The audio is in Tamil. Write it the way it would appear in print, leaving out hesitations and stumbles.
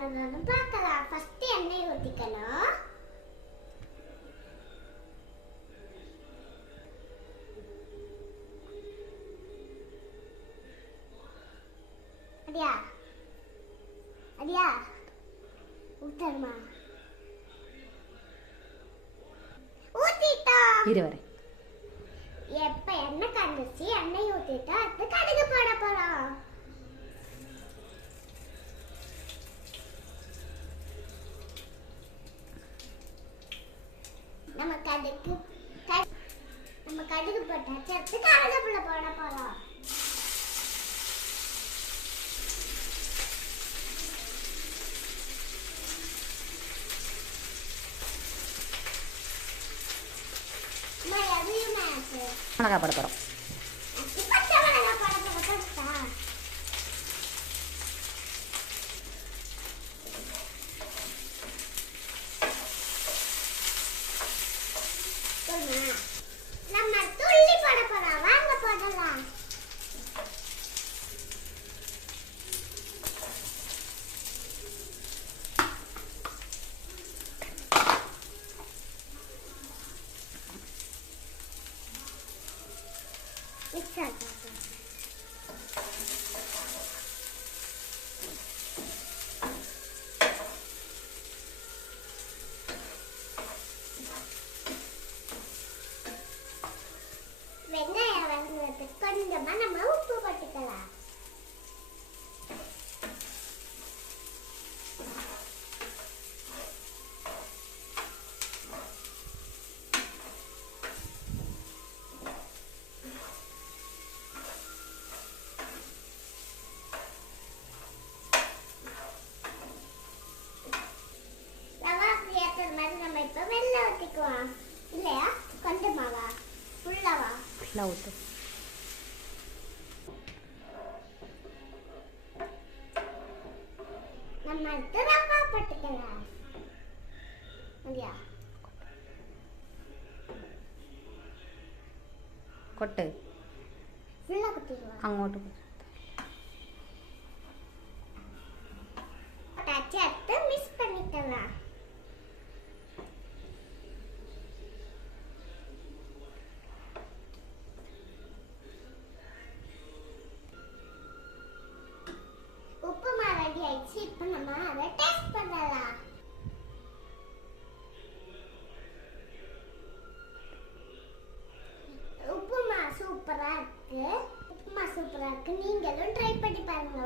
பண்ணணும்னு பார்க்கலாம். ஃபர்ஸ்ட் எண்ணெய் ஊத்திக்கலாம். அடியா அடியா ஊத்தறமா ஊத்திட்டா இரு வரேன். எப்ப எண்ணெய் காஞ்சிச்சு எண்ணெய் ஊத்திட்டா அடுத்து கடுகு போட போறோம். நம்ம கடுகு போட்டாச்சு அடுத்து கருவேப்பிலை போட போறோம். மிளகா போட போகிறோம். நம்ம துள்ளி போட போறோம். வாங்க போடலாம். வெங்காயம் வதங்குறதுக்கு கொஞ்சமா நம்ம உப்பு போட்டுக்கலாம். ரவாக்கு ஏற்ற மாதிரி நம்ம இப்ப வெள்ளம் ஊத்திக்குவோம். இல்லையா கொஞ்சமாவா ஃபுல்லாவா? ஃபுல்லாக ஊற்று. நம்ம அடுத்து ரவா போட்டுக்கலாம். இல்லையா கொட்டு ஃபுல்லா குத்திடுவா. அங்கோட்டு போட்டாச்சு அடுத்து மிக்ஸ் பண்ணிக்கலாம். உப்புமா ரெடி ஆயிடுச்சு. இப்போ நம்ம அதை டேஸ்ட் பண்ணலாம். உப்புமா சூப்பரா இருக்கு. நீங்களும் ட்ரை பண்ணி பாருங்க.